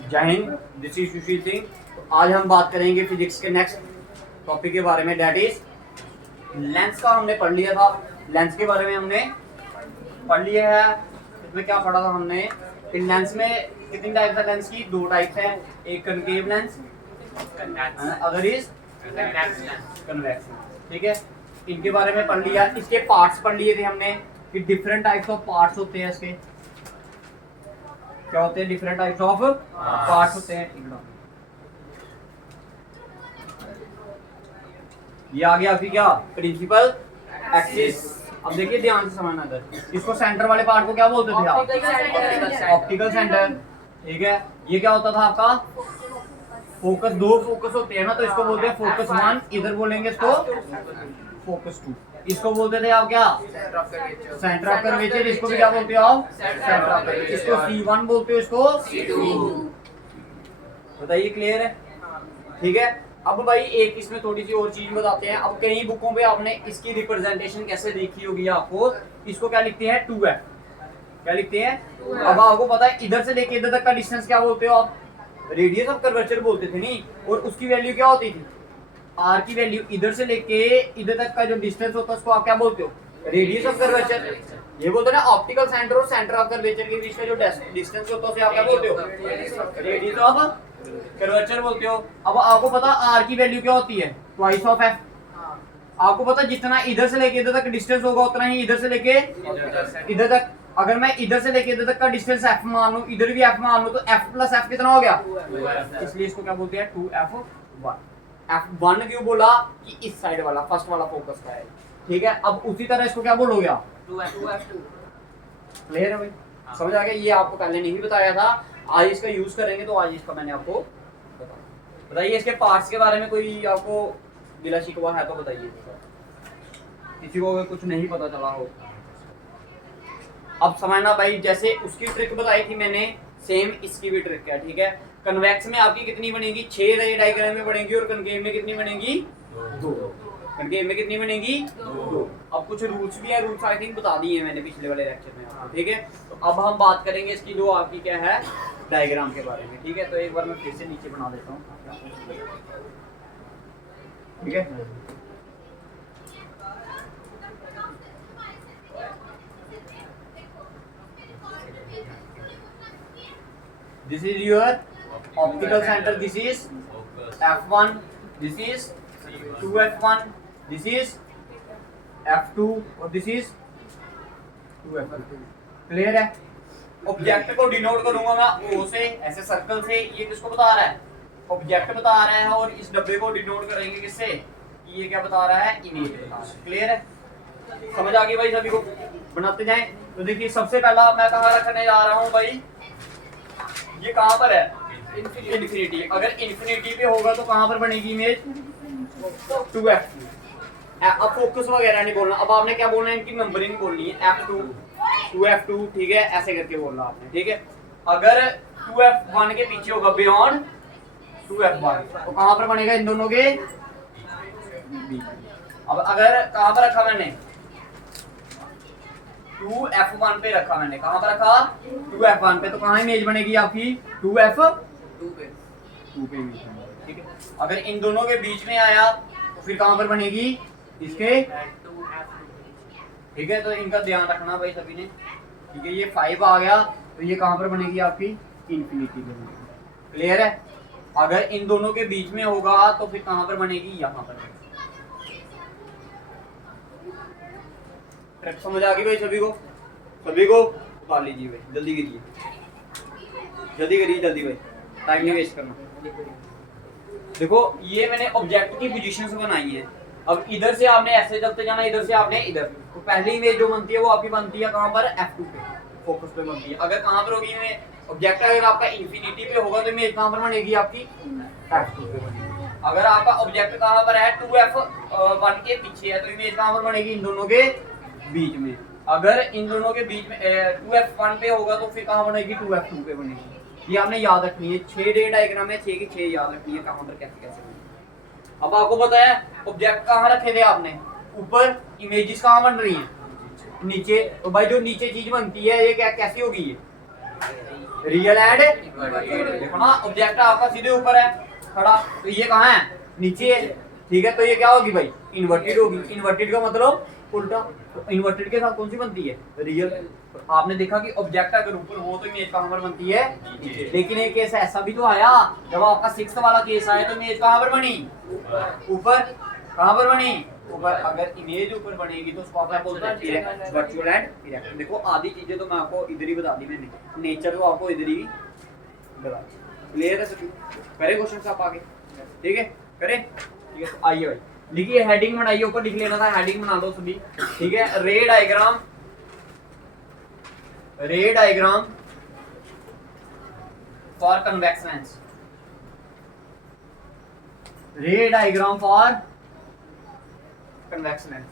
जय Hind, this is Sushil Singh. तो आज हम बात करेंगे फिजिक्स के नेक्स्ट टॉपिक के बारे में, डेट इज लेंस का हमने पढ़ लिया था। लेंस के बारे में हमने पढ़ लिया है। इसमें क्या पढ़ा था हमने कि लेंस में कितनी टाइप्स है? लेंस की दो टाइप्स है, एक concave lens, other is convex. ठीक है, इनके बारे में पढ़ लिया। इसके पार्ट्स पढ़ लिए थे हमने कि डिफरेंट टाइप्स ऑफ पार्ट्स होते हैं। इसके क्या होते हैं? डिफरेंट टाइप्स ऑफ पार्ट्स होते हैं। ये आ गया आपकी क्या प्रिंसिपल एक्सिस। अब देखिए ध्यान से समझना, अगर इसको सेंटर वाले पार्ट को क्या बोलते थे आप? Optical centre. ठीक है, ये क्या होता था आपका? फोकस। दो फोकस होते हैं ना, तो इसको बोलते हैं फोकस 1, इधर बोलेंगे इसको फोकस 2। इसको बोलते थे आप क्या? Centre of curvature. इसको भी क्या बोलते हो आप? Centre of curvature. इसको C1 बोलते हो, इसको C2। बताइए, क्लियर है? ठीक है, अब भाई एक इसमें थोड़ी सी और चीज बताते हैं। अब कई बुकों पे आपने इसकी रिप्रेजेंटेशन कैसे देखी होगी आपको। इसको क्या लिखते हैं? 2f। क्या लिखते हैं? अब आपको पता है इधर से लेके इधर तक का डिस्टेंस क्या बोलते हो आप? रेडियस ऑफ कर्वेचर बोलते थे नहीं। और उसकी वैल्यू क्या होती थी? आर की वैल्यू। इधर से लेके इधर तक का जो डिस्टेंस होता है उसको आप क्या बोलते हो? Radius of curvature. ये बोलते हैं ना, ऑप्टिकल सेंटर और सेंटर ऑफ कर्वेचर के बीच का जो डिस्टेंस होता है उसे आप क्या बोलते हो? रेडियस ऑफ कर्वेचर बोलते हो। अब आपको पता आर की वैल्यू क्या होती है? Twice of F. आपको पता जितना इधर से लेके इधर तक डिस्टेंस होगा उतना ही इधर से लेके इधर तक। अगर मैं इधर से लेके इधर तक का डिस्टेंस f मान लूं, इधर भी f मान लूं, तो f प्लस f कितना हो गया? इसलिए इसको क्या बोलते हैं? 2f1। f1 क्यों बोला? कि इस साइड वाला फर्स्ट वाला फोकस का है। ठीक है, अब उसी तरह इसको क्या बोलोगे आप? 2f2। क्लियर है भाई? समझ आ गया? ये आपको पहले नहीं बताया था, आज इसका यूज करेंगे, तो आज इसका मैंने आपको बताइए। इसके पार्ट्स के बारे में कोई आपको गिला शिकवा है तो बताइए, किसी को अगर कुछ नहीं पता चला हो। अब समझना भाई, जैसे उसकी ट्रिक बताई थी मैंने, सेम इसकी भी ट्रिक है। ठीक है, कन्वेक्स में आपकी कितनी बनेगी? 6 रे डायग्राम में बनेगी, और कनकेव में कितनी बनेगी? 2। कनकेव में कितनी बनेगी? 2। अब कुछ रूल्स भी है, रूल्स आई थिंक बता दिए हैं मैंने पिछले वाले लेक्चर में आपको। ठीक है, तो अब हम बात करेंगे इसकी जो आपकी क्या है डायग्राम के बारे में। ठीक है, तो एक बार मैं फिर से नीचे बना देता हूँ। ठीक है, this is your optical center, this is f1, this is 2f1, this is f2 और this is 2f2। क्लियर है? ऑब्जेक्ट को डिनोट करूंगा मैं O से, ऐसे सर्कल से। ये किसको बता रहा है? ऑब्जेक्ट बता रहा है। और इस डब्बे को डिनोट करेंगे किससे? ये क्या बता रहा है? इमेज बता रहा है। क्लियर है? समझ आ गई भाई सभी को? बनाते जाएं। तो देखिए, सबसे पहला मैं कहाँ रखने जा रहा हूँ भाई? ये कहाँ पर है? इन्फिनिटी। अगर इन्फिनिटी पे होगा तो कहाँ पर बनेगी इमेज? 2f2। अब फोकस वगैरह नहीं बोलना। अब आपने क्या बोलना है? इनकी नंबरिंग बोलनी है। f2, 2f2। ठीक है, ऐसे करके बोलना आपने। ठीक है, अगर 2f1 के पीछे होगा बियॉन्ड 2f1, तो कहाँ पर बनेगा इन दोनों के बीच। अब अगर कहाँ पर रखा मैंने? 2f1 पे रखा मैंने। कहाँ पर रखा? 2f1 पे। तो कहाँ इमेज बनेगी आपकी? 2f2 पे इमेज बनेगी। ठीक है, अगर इन दोनों के बीच में आया तो फिर कहाँ पर बनेगी? इसके। ठीक है, तो इनका ध्यान रखना भाई सभी ने। ठीक है, ये 5 आ गया तो ये कहाँ पर बनेगी आपकी? इन्फिनिटी पे बनेगी। क्लियर है? अगर इन दोनों के बीच में होगा तो फिर कहाँ पर बनेगी? यहाँ पर। समझ आ गई भाई सभी को? सभी को उतार लीजिए भाई, जल्दी करिए, जल्दी करिए, जल्दी भाई, टाइम नहीं वेस्ट करना। देखो, ये मैंने ऑब्जेक्ट की पोजीशंस बनाई है। अब इधर से आपने ऐसे चलते जाना, इधर से आपने इधर। तो पहली इमेज जो बनती है वो आपकी बनती है कहाँ पर? f2 पे, फोकस पे बनती है। अगर कहाँ पर होगी इमेज? ऑब्जेक्ट अगर आपका इन्फिनिटी पे होगा तो इमेज कहाँ पर बनेगी आपकी? f2 पे बनेगी। अगर आपका ऑब्जेक्ट कहाँ पर है? 2f1 के पीछे है, तो इमेज कहाँ पर बनेगी? इन दोनों के बीच में। अगर इन दोनों के बीच में 2f1 पे होगा तो फिर कहाँ बनेगी? 2f2 पे बनेगी। ये आपने याद रखनी है। 6 डे डायग्राम है, 6 की 6 याद रखनी है कहाँ पर कैसे कैसे बनेगी। अब आपको पता है ऑब्जेक्ट कहाँ रखे थे आपने? ऊपर। इमेजेस कहाँ बन रही हैं? नीचे। तो भाई जो नीचे चीज बनती है ये क्या कैसी होगी? ये रियल एंड देखो ना, ऑब्जेक्ट आपका सीधे ऊपर है खड़ा, तो ये कहाँ है, नीचे है, ठीक है। तो ये क्या होगी भाई, इन्वर्टेड होगी। इन्वर्टेड का मतलब उल्टा, तो इन्वर्टेड के साथ कौन सी बनती है, रियल। तो आपने देखा कि ऑब्जेक्ट अगर ऊपर हो तो इमेज कहाँ पर बनती है, नीचे। लेकिन एक केस ऐसा भी तो आया, जब आपका 6th वाला केस आया तो इमेज कहाँ पर बनी, ऊपर। कहाँ पर बनी, ऊपर। अगर इमेज ऊपर बनेगी तो उसको आप क्या बोलते हैं, वर्चुअल एंड इरेक्ट। देखो आधी चीजें तो मैं आपको इधर ही बता दी मैंने, नेचर तो आपको इधर ही बता। क्लियर है सभी, करें क्वेश्चन आप आगे, ठीक है करें, ठीक है। तो आइए भाई लिखिए, हेडिंग बनाइए, ऊपर लिख लेना था, हेडिंग बना दो सभी, ठीक है। रे डायग्राम, रे डायग्राम फॉर कन्वेक्स लेंस, रे डायग्राम फॉर कन्वेक्स लेंस।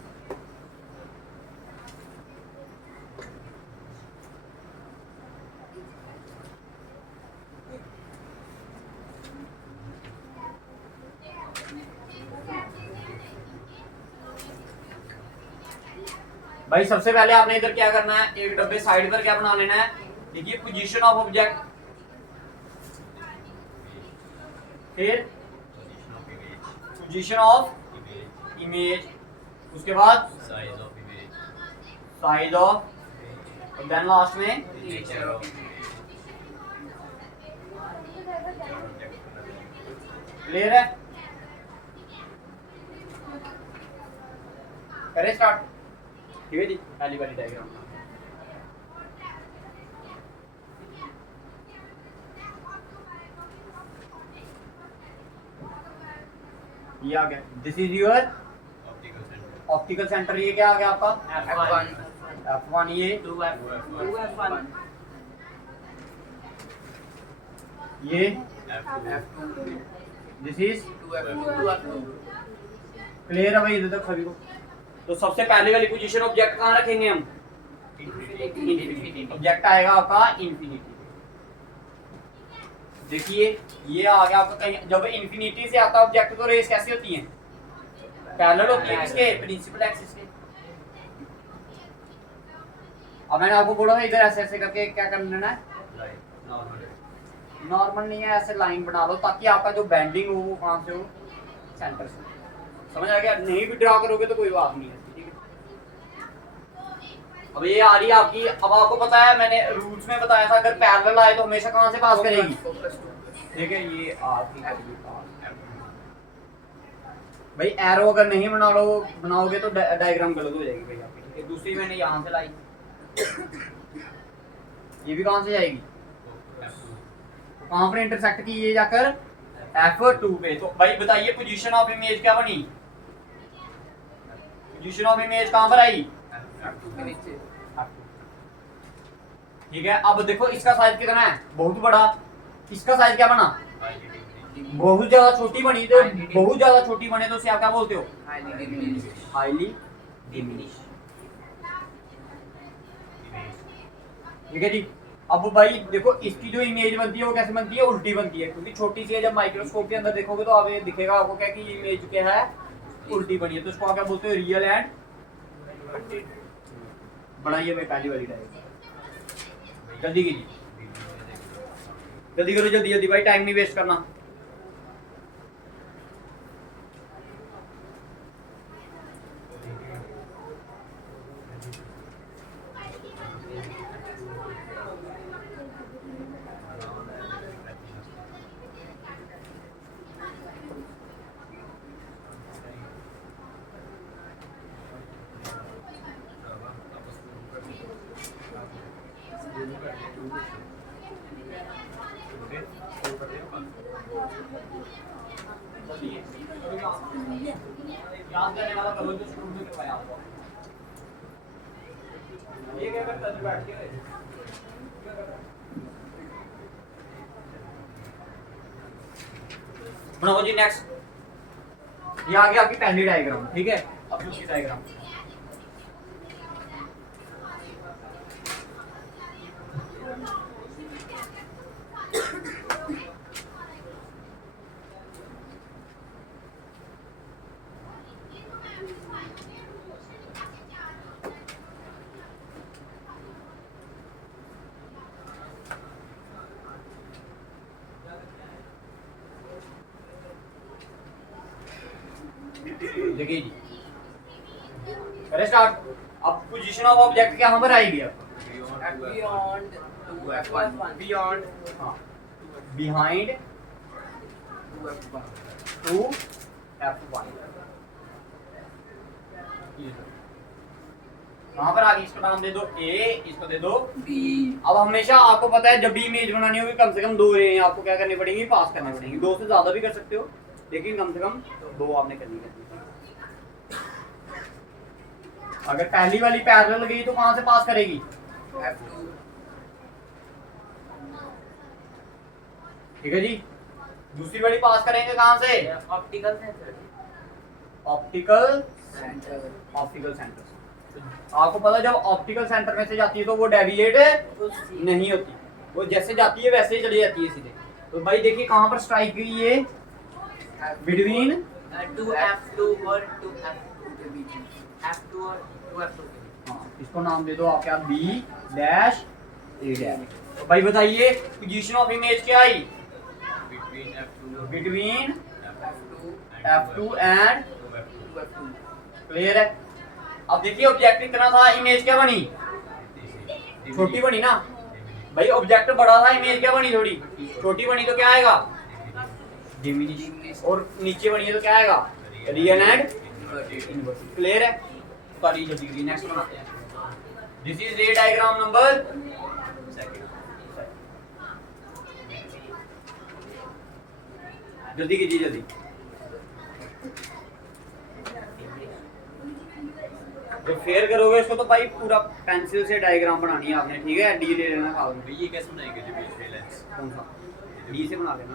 भाई सबसे पहले आपने इधर क्या करना है, एक डब्बे साइड पर क्या बना लेना है, देखिए पोजीशन ऑफ ऑब्जेक्ट, फिर पोजीशन ऑफ इमेज, उसके बाद साइज ऑफ, और देन लास्ट में क्लियर है, करें स्टार्ट, ठीक है जी। पहली वाली डायग्राम, ये आ गया, this is your optical centre. ये क्या आ गया आपका, F1, ये 2F1, ये F2, this is 2F2। Clear है भाई इधर तक सभी को। तो सबसे पहले वाली पोजीशन ऑब्जेक्ट कहाँ रखेंगे हम, ऑब्जेक्ट आएगा आपका इंफिनिटी। देखिए ये आ गया आपका कहीं, जब इंफिनिटी से आता ऑब्जेक्ट तो रेस कैसी होती हैं, पैरेलल होती हैं इसके प्रिंसिपल एक्सिस के। अब मैंने आपको बोला था इधर ऐसे ऐसे करके क्या कर लेना है, नॉर्मल नहीं है, ऐसे लाइन बना लो ताकि आपका जो बेंडिंग हो वो कहाँ से हो, सेंटर से। समझ आ गया, नहीं भी ड्रा करोगे तो कोई बात नहीं है, ठीक है। अब ये आ रही है आपकी, अब आपको पता है मैंने रूल्स में बताया था अगर पैरेलल आए तो हमेशा कहाँ से पास करेगी, ठीक है। ये आपकी भाई एरो अगर नहीं बनाओगे तो डायग्राम गलत हो जाएगी भाई आपकी, ठीक है। दूसरी मैंने यहाँ से लाई, ये भी कहाँ से जाएगी, कहाँ पर इंटरसेक्ट की, ये जाकर F2 पे। तो भाई बताइए पोजीशन ऑफ इमेज क्या बनी, पोजीशन ऑफ इमेज कहाँ पर आई, ठीक है। अब देखो इसका साइज कितना है, बहुत बड़ा, इसका साइज क्या बना, बहुत ज्यादा छोटी बनी। तो बहुत ज्यादा छोटी बने तो उसे आप क्या बोलते हो, हाईली डिमिनिश, ठीक है जी। अब भाई देखो इसकी जो इमेज बनती है वो कैसे बनती है, उल्टी बनती है, क्योंकि छोटी सी है। जब माइक्रोस्कोप के अंदर देखोगे तो आप ये दिखेगा आपको क्या कि इमेज क्या है, उल्टी बनी है। तो इसको आप क्या बोलते हो, रियल एंड। बढ़ाइए भाई पहली वाली डायग्राम, जल्दी कीजिए, जल्दी करो, जल्दी जल्दी भाई, टाइम नहीं वेस्ट करना। याद करने वाला करो जो शुरू में करवाया आपको, ये क्या करता है बैठ के, बनाओ जी नेक्स्ट। ये आ गया आपकी पहली डायग्राम, ठीक है। अब दूसरी डायग्राम, देखिए जी, करें स्टार्ट। अब पोजीशन ऑफ ऑब्जेक्ट कहाँ पर आएगी अब? बियॉन्ड बियॉन्ड बिहाइंड 2F1 कहाँ पर आ गई? इसको नाम दे दो A, इसको दे दो B। अब हमेशा आपको पता है जब भी इमेज बनानी होगी कम से कम 2 रे आपको क्या करनी पड़ेगी? पास करनी पड़ेगी। 2 से ज्यादा भी कर सकते हो, लेकिन कम से कम 2 आपने करनी है। अगर पहली वाली पैरेलल गई तो कहां से पास करेगी? F2 ठीक है जी। दूसरी वाली पास करेंगे कहां से? Optical centre optical centre optical centre. आपको पता है जब ऑप्टिकल सेंटर में से जाती है तो वो डेविएट नहीं होती, वो जैसे जाती है वैसे ही चली जाती है सीधे। तो भाई देखिए कहां पर स्ट्राइक गई है? बिटवीन 2F2 और 2F2 के बीच में। F2 और 2F2 के बीच। हाँ, इसको नाम दे दो आप क्या? B dash A dash. तो भाई बताइए पोजीशन ऑफ इमेज क्या आई? बिटवीन F2 एंड क्लियर है। अब देखिए ऑब्जेक्ट इतना था, इमेज क्या बनी? छोटी बनी ना भाई। ऑब्जेक्ट बड़ा था, इमेज क्या बनी? थोड़ी छोटी बनी। तो क्या आएगा? डिमिनिश। और नीचे बनी है तो क्या आएगा? Real and inverse. क्लियर है। तो जल्दी नेक्स्ट बनाते हैं। दिस इज रे डायग्राम नंबर जल्दी कीजिए जल्दी। जब फेयर करोगे इसको तो भाई पूरा पेंसिल से डायग्राम बनानी है आपने, ठीक है? डी ले लेना खाओ। ये कैसे बनाएंगे जो बीच में लेंस? कौन सा? डी से बना लेना।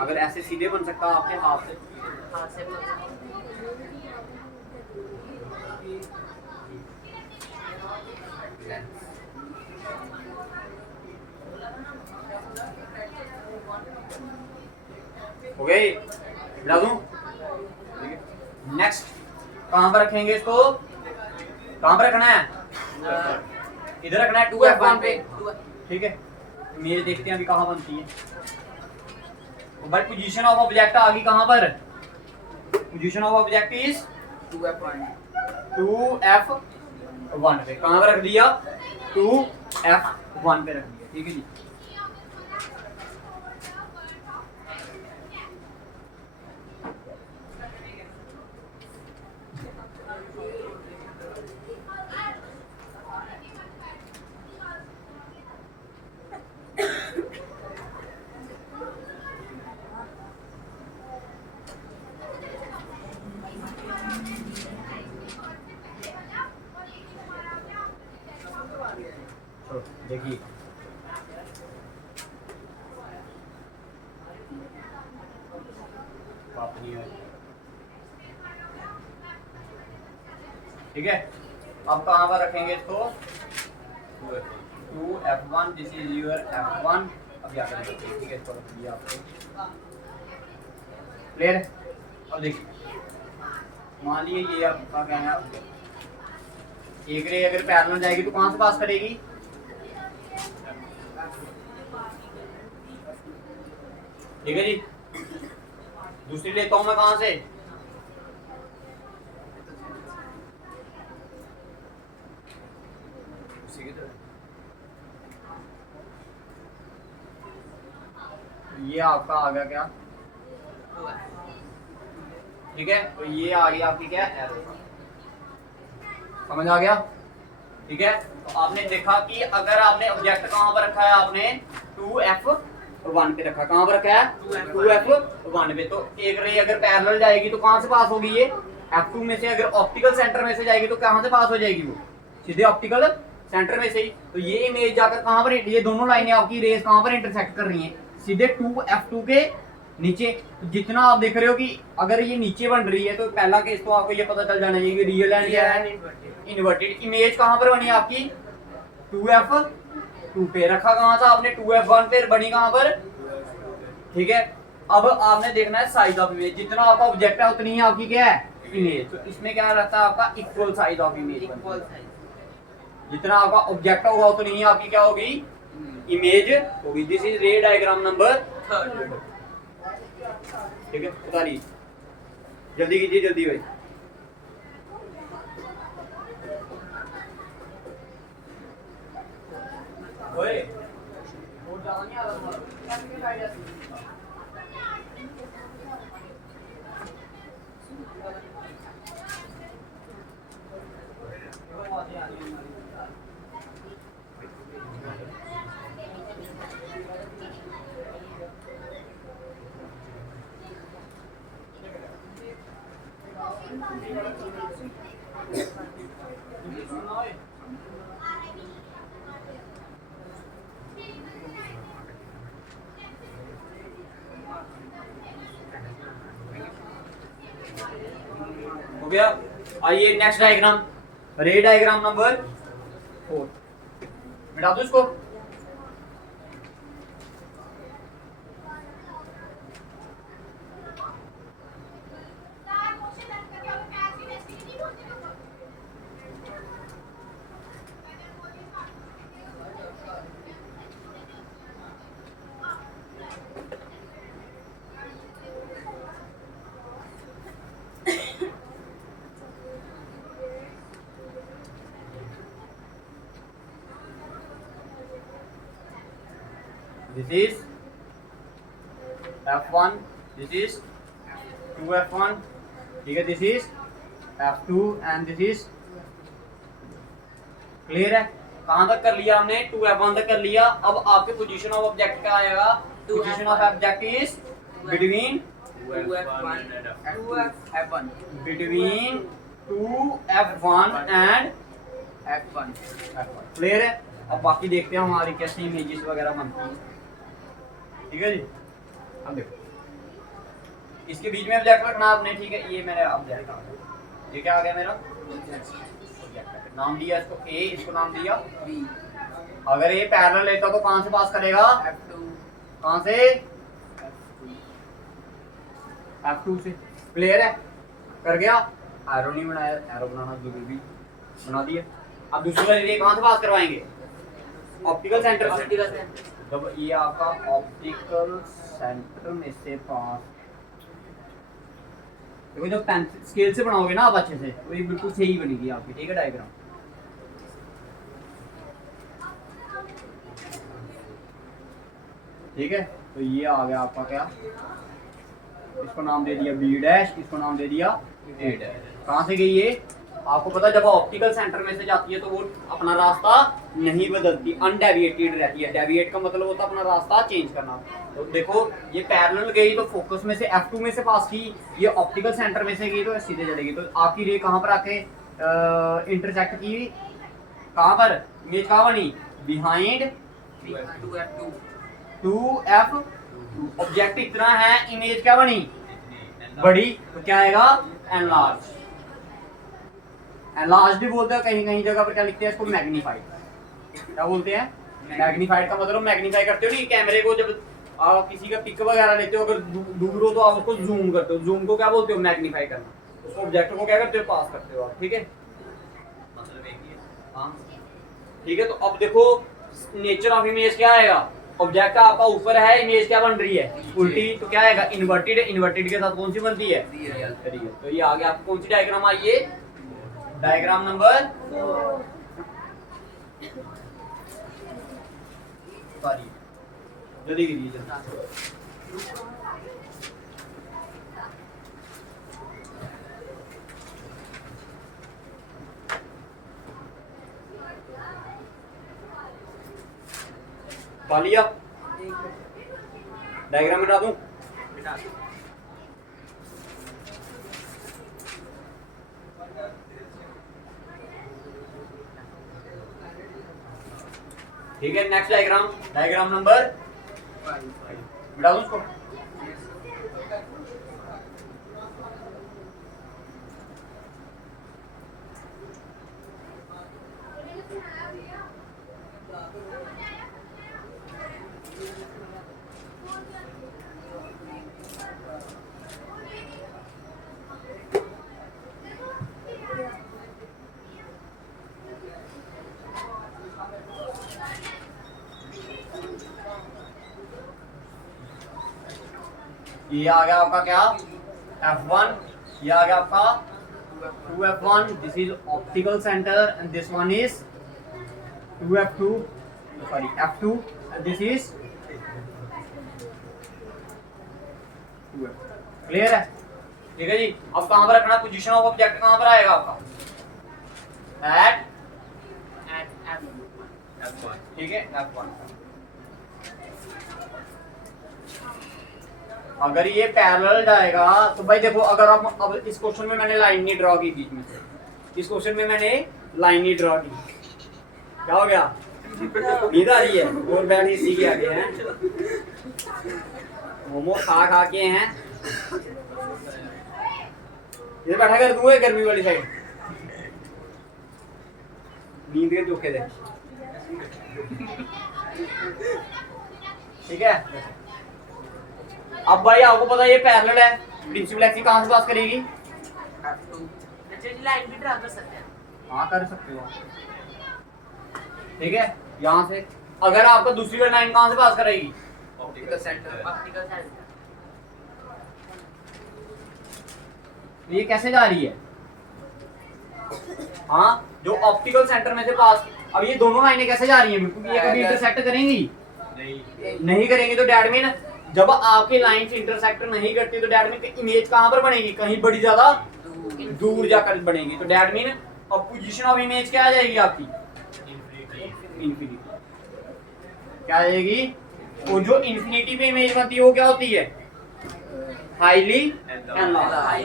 अगर ऐसे सीधे बन सकता आपके हाथ से, हाथ से हो गई? बता दूं? नेक्स्ट कहां पर रखेंगे इसको? कहां पर रखना है? इधर रखना है 2F1 पे, ठीक है? इमेज देखते हैं अभी कहां बनती है। तो भाई पोजीशन ऑफ ऑब्जेक्ट आ गई कहां पर? Position of object is 2F1 2F1 पे। कहां पर रख दिया? 2F1 पे रख दिया, ठीक है जी। देखिए ठीक है। अब कहां पर रखेंगे इसको? 2F1 this is your F1। अब क्या करेंगे? ठीक है, इसको रख दिया आपको। क्लियर है? अब देखिए मान लीजिए ये आपका कहना है एक रे अगर पैरेलल जाएगी तो कहां से पास करेगी? ठीक है जी। दूसरी लेता हूं मैं कहां से? ये आपका आ गया क्या? ठीक है, तो ये आ गई आपकी क्या? एरो। समझ आ गया? ठीक है। तो आपने देखा कि अगर आपने ऑब्जेक्ट कहां पर रखा है? आपने 2F1 पे रखा। कहां पर रखा है? 2F1 पे। तो एक रे अगर पैरेलल जाएगी तो कहां से पास होगी? ये F2 में से। अगर ऑप्टिकल सेंटर में से जाएगी तो कहां से पास हो जाएगी? वो सीधे ऑप्टिकल सेंटर में से ही। तो ये इमेज जाकर कहां पर, ये दोनों लाइनें आपकी रेस कहां पर इंटरसेक्ट कर रही हैं? सीधे 2F2 के नीचे। तो जितना आप देख रहे हो कि अगर ये नीचे बन रही है तो पहला केस तो आपको ये पता चल जाना चाहिए कि रियल एंड इन्वर्टेड। इमेज कहां पर बनी आपकी? 2F2 पे। रखा कहां था आपने? 2F1 पे। बनी कहां पर? ठीक है। अब आपने देखना है साइज ऑफ इमेज। जितना आपका ऑब्जेक्ट है उतनी ही आपकी क्या है? इमेज। तो इसमें क्या रहता है आपका? Equal size of image. Equal size. जितना आपका ऑब्जेक्ट होगा उतनी ही आपकी क्या होगी? इमेज होगी। दिस इज रे डायग्राम नंबर 3। ठीक है, बताइए। जल्दी कीजिए जल्दी भाई। ओए और ज्यादा नहीं आ रहा तुम्हारा कैसे आइडिया हो गया। आइए नेक्स्ट डायग्राम, रे डायग्राम नंबर 4। मिटा दो इसको। This is F1, this is 2F1, ठीक है, this is F2 and this is clear है। कहाँ तक कर लिया हमने? 2F1 तक कर लिया। अब आपके पोजीशन ऑफ ऑब्जेक्ट क्या आएगा? Position of object is between 2F1 between 2F1 and F1 clear है। अब बाकी देखते हैं हमारी कैसे इमेजेस वगैरह बनती हैं, ठीक है जी। अब देखो इसके बीच में ऑब्जेक्ट रखना आपने, ठीक है। ये मेरा ऑब्जेक्ट आ गया, ये क्या आ गया मेरा? नाम दिया इसको A, इसको नाम दिया B। अगर ये पैरेलल लेता तो कहां से पास करेगा? F2 कहां से? F2 से। क्लियर है, कर गया। एरो नहीं बनाया, एरो बनाना जरूरी भी बना दिया। अब दूसरा रे कहां से पास करवाएंगे? ऑप्टिकल सेंटर से। जब ये आपका ऑप्टिकल सेंटर में से पास, देखो जब पेंसिल स्केल से बनाओगे ना आप अच्छे से, तो ये बिल्कुल सही बनेगी आपकी, ठीक है, डायग्राम। ठीक है, तो ये आ गया आपका क्या, इसको नाम दे दिया बी डैश, इसको नाम दे दिया ए डैश। कहाँ से गई ये आपको पता, जब ऑप्टिकल सेंटर में से जाती है तो वो अपना रास्ता नहीं बदलती, अनडेविएटेड रहती है। डेविएट का मतलब होता है अपना रास्ता चेंज करना। तो देखो ये पैरेलल गई तो फोकस में से F2 में से पास की, ये ऑप्टिकल सेंटर में से गई तो सीधे चलेगी। तो आपकी रे कहाँ पर आके इंटरसेक्ट की, कहाँ पर इमेज कहाँ बनी? Behind 2F। ऑब्जेक्ट इतना है, इमेज क्या बनी? बड़ी। तो क्या आएगा? एनलार्ज। एनलार्ज भी बोलते हैं, कहीं कहीं जगह पर क्या लिखते हैं इसको? मैग्नीफाइड। क्या बोलते हैं? मैग्नीफाइड का मतलब मैग्नीफाई करते हो नहीं, कैमरे को जब आप किसी का पिक वगैरह लेते हो, अगर दूर हो तो आप उसको जूम करते हो। जूम को क्या बोलते हो? मैग्नीफाई करना। उस ऑब्जेक्ट को क्या करते हो? पास करते हो आप, ठीक है। मतलब एक ही है। हाँ ठीक है। तो अब देखो नेचर ऑफ इमेज क्या आएगा? ऑब्जेक्ट आपका ऊपर है, इमेज क्या बन रही है? उल्टी। तो क्या आएगा? इन्वर्टेड। इन्वर्टेड के साथ कौन सी बनती है? रियल। तो ये आ गया आपको कौन सी डायग्राम आई है? डायग्राम नंबर सॉरी जल्दी कीजिए जल्दी। पा लिया? डायग्राम मिटा दूं? ठीक है, नेक्स्ट डायग्राम, डायग्राम नंबर 5 मिटा दूं उसको? ये आ गया आपका क्या? F1 ये आ गया आपका 2f1, this is optical centre and this one is 2f2, sorry f2 and this is 2f। Clear है? ठीक है जी। अब कहां पर रखना पोजीशन ऑफ ऑब्जेक्ट, कहां पर आएगा आपका एट F1. ठीक है f1। अगर ये पैरेलल जाएगा तो भाई देखो, अगर आप अब इस क्वेश्चन में मैंने लाइन नहीं ड्रॉ की बीच में से, इस क्वेश्चन में मैंने लाइन नहीं ड्रॉ की, क्या हो गया? नींद आ रही है और बैठ इसी के आगे हैं, मोमो खा खा के हैं, ये बैठा कर दूंगा गर्मी वाली साइड, नींद के धोखे दे। ठीक है। अब भाई आपको पता है ये पैरेलल है, प्रिंसिपल एक्सिस कहां से पास करेगी? F2. नेचुरली लाइन भी ड्रा कर सकते हैं. हाँ कर सकते हो। ठीक है, यहाँ से अगर आपका दूसरी वाली लाइन कहां से पास करेगी? Optical centre. Optical centre. तो ये कैसे जा रही है? हाँ, जो ऑप्टिकल सेंटर में से पास, अब ये दोनों लाइनें कैसे जा रही हैं? बिल्कुल ये कभी इंटरसेक्ट करेंगी नहीं करेंगी। तो डैट मीन जब आपकी लाइन से इंटरसेक्ट नहीं करती तो डैट मीन इमेज कहां पर बनेगी? कहीं बड़ी ज्यादा दूर जाकर बनेगी। तो डैट मीन अब पोजीशन ऑफ इमेज क्या आ जाएगी आपकी? इंफिनिटी। क्या आ जाएगी? और जो इंफिनिटी पे इमेज बनती है वो क्या होती है? Highly enlarge.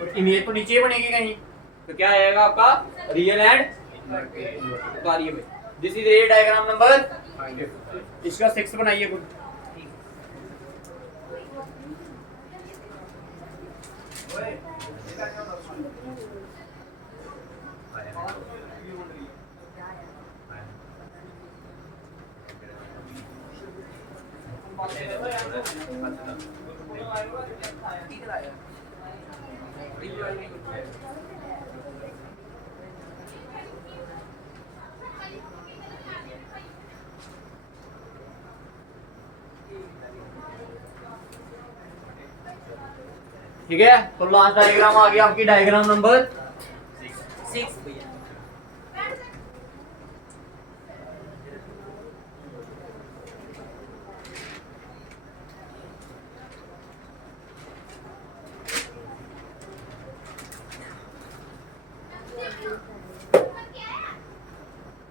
और इमेज तो नीचे बनेगी कहीं, तो क्या आएगा आपका? रियल एंड उतारिए भाई। This is a diagram number 5। इसका 6 बनाइए कुछ। ठीक है, तो लास्ट डायग्राम आ गया आपकी डायग्राम नंबर 6 भैया.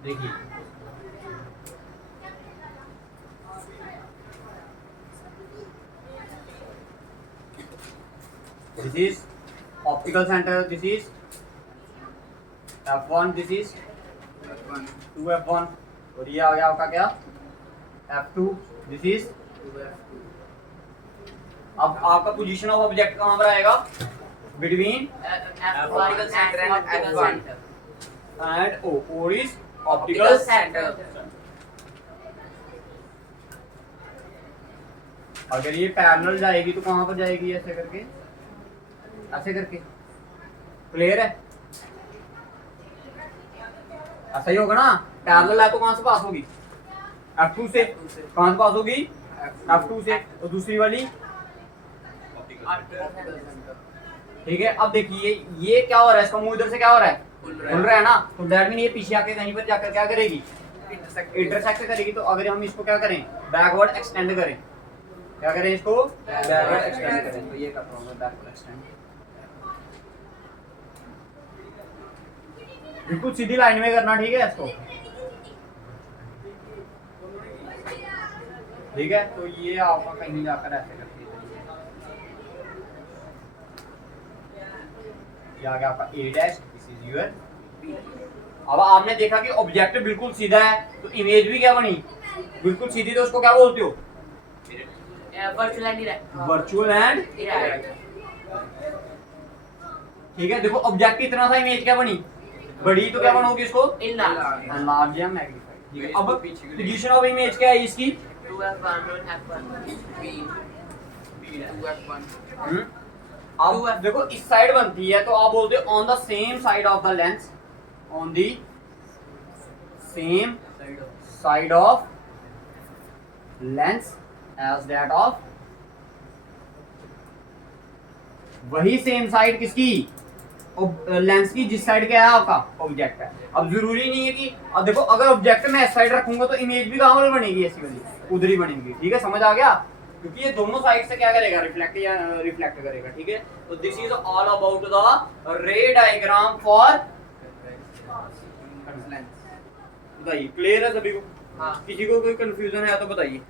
देखिए this is optical center, this is f1, this is 2f1 और ये आ गया आपका क्या? f2, this is 2F2. अब आपका पोजीशन ऑफ ऑब्जेक्ट कहां पर आएगा? Between optical centre and F1. And O is optical center. अगर ये पैरेलल जाएगी तो कहां पर जाएगी? ऐसे करके, ऐसे करके। क्लियर है? ऐसा ही होगा ना? पैरेलल है तो कहां से पास होगी? F2 से। कहां से पास होगी? F2 से। और दूसरी वाली? ठीक है, अब देखिए ये क्या हो रहा है? इसका मुंह इधर से क्या हो रहा है? खुल रहा है ना? तो दैट मीन ये पीछे आके कहीं पर जाकर क्या करेगी? इंटरसेक्ट करेगी। तो अगर हम इसको क्या करें? बैकवर्ड एक्सटेंड करें। क्या करें इसको? बैकवर्ड एक्सटेंड करें। तो ये कर रहा हूं मैं, बैकवर्ड एक्सटेंड। बिल्कुल सीधी लाइन में करना, ठीक है इसको। ठीक है, तो ये आपका कहीं जाकर ऐसे करती है। ये आ गया आपका A dash, this is your B। अब आपने देखा कि ऑब्जेक्ट बिल्कुल सीधा है तो इमेज भी क्या बनी? बिल्कुल सीधी। तो उसको क्या बोलते हो? Virtual and erect. Virtual and erect. ठीक है, देखो ऑब्जेक्ट इतना था, इमेज क्या बनी? बड़ी। तो क्या बनोगी इसको? इनलार्ज. लार्ज या मैग्नीफाइड। ठीक है, अब पोजीशन ऑफ इमेज क्या है इसकी? 2F1 F1 B 2F1. अब देखो इस साइड बनती है तो आप बोलते हो on the same side of the lens, on the same side of lens as that of वही सेम साइड किसकी, लेंस की जिस साइड क्या है आपका ऑब्जेक्ट है। अब जरूरी नहीं है कि, अब देखो अगर ऑब्जेक्ट में इस साइड रखूंगा तो इमेज भी कहां पर बनेगी, ऐसी वाली उधर ही बनेगी। ठीक है, समझ आ गया, क्योंकि ये दोनों साइड से क्या करेगा, रिफ्लेक्ट या रिफ्लेक्ट करेगा। ठीक है, तो this is all about the रे डायग्राम फॉर लेंस। बताइए क्लियर है सभी को? हाँ। किसी को कोई कंफ्यूजन है तो बताइए।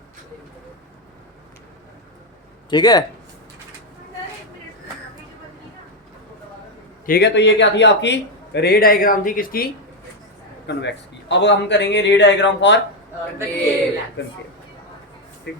ठीक है, ठीक है, तो ये क्या थी आपकी रे डायग्राम थी किसकी, कन्वेक्स की। अब हम करेंगे रे डायग्राम फॉर Concave. कनकेव। ठीक।